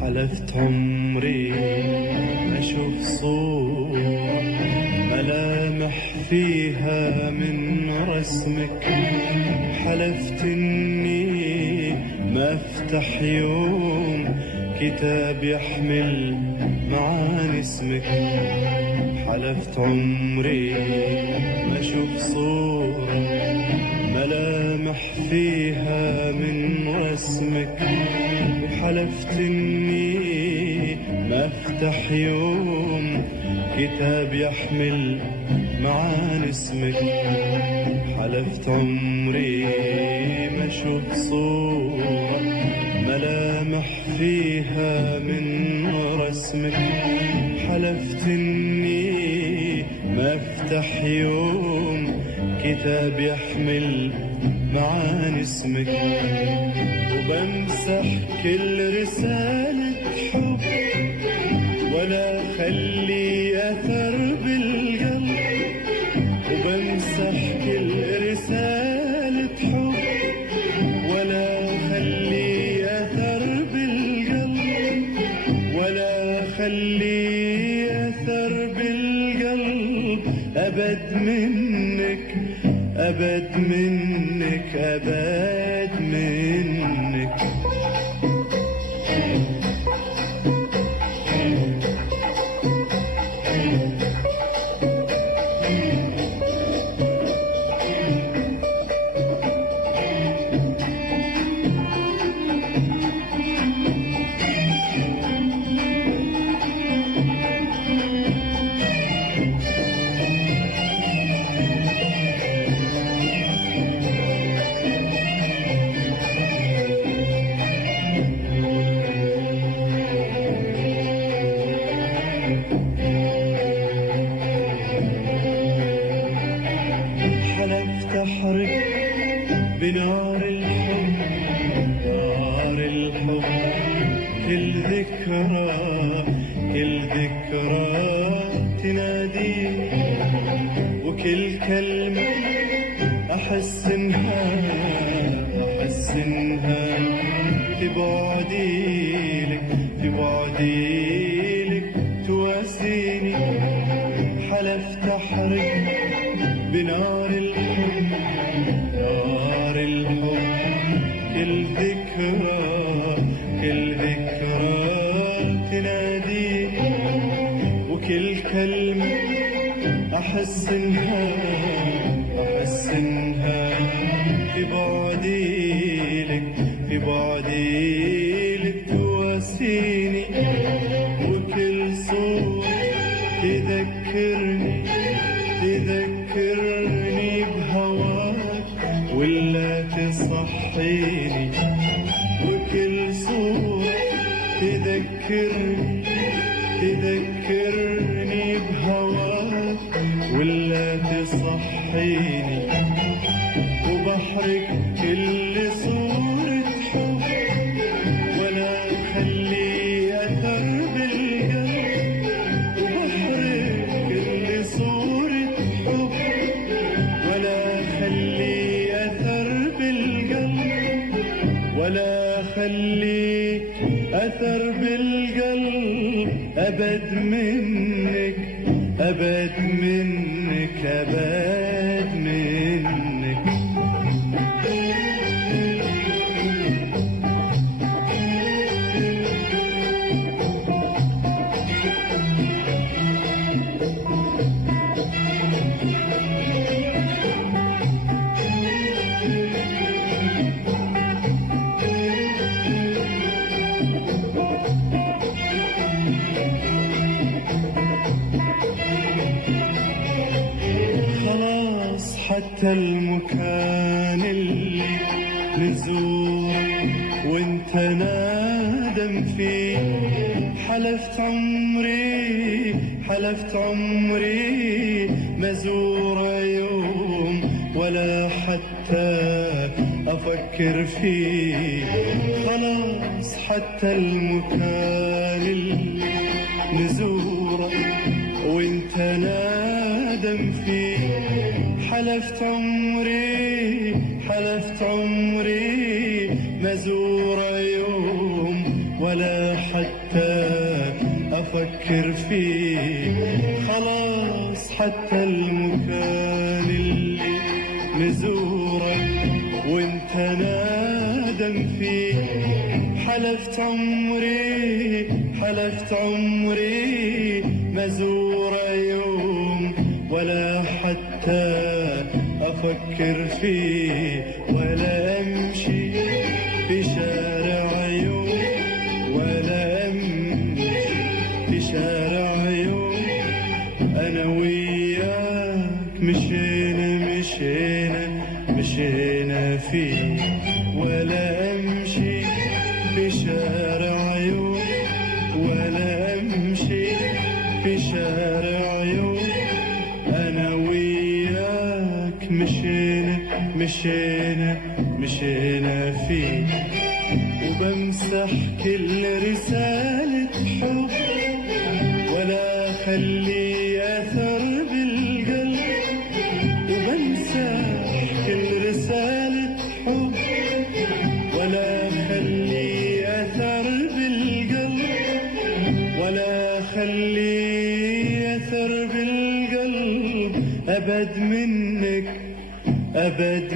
حلفت عمري أشوف صور ملامح فيها من رسمك، حلفت إني ما أفتح يوم كتاب يحمل معاني اسمك، حلفت عمري ما أشوف صور ملامح فيها من رسمك، وحلفت إني ما أفتح يوم كتاب يحمل معاني اسمك، حلفت عمري ما أشوف صورة ملامح فيها من رسمك، حلفت إني ما أفتح يوم كتاب يحمل معاني اسمك، وبمسح كل رسالة حب ولا خلي أثر بالقلب، وبمسح كل رسالة حب ولا خلي أثر بالقلب، ولا خلي أثر بالقلب أبد منك، أبد منك، أبد منك. حلفت أحرق بنار الحب، نار الحب، كل ذكرى، كل ذكرى تنادي، وكل كلمة أحس إنها، أحس إنها تبعدي لك، تبعدي لك تواسيني، حلفت أحرق بنار الحب، نار الحب، كل ذكرى، كل ذكرى تنادي، وكل كلمة أحس إنها، أحس إنها تبعدي لك، تبعدي لك تواسيني، وكل صوت تذكرني، تذكرني تصحيني وكل صورة تذكرني بهواك ولا تصحيني وبحرك كل صورة حب ولا خلي أثر بالقلب وبحرك كل صورة حب ولا خلي أثر بالقلب ولا خلي أثر بالقلب أبد منك أبد منك أبد منك. حتى المكان اللي نزور وانت نادم فيه حلفت عمري ما زور يوم ولا حتى أفكر فيه. خلاص حتى المكان اللي نزوره وانت نادم فيه حلفت عمري ما زور يوم ولا حتى أفكر فيه. خلاص حتى المكان اللي نزوره وانت نادم فيه حلفت عمري ما زور يوم ولا حتى أفكر فيه. ولا أمشي في شارع يوم ولا أمشي في شارع يوم أنا وياك مشينا فيه. ولا أمشي في شارع يوم ولا أمشي في شارع يوم أنا وياك مشينا فيه. وبمسح كل رسالة حب ولا خلي أثر بالقلب وبمسح كل رسالة حب ولا خلي أثر بالقلب ولا خلي أثر بالقلب أبد منك أبد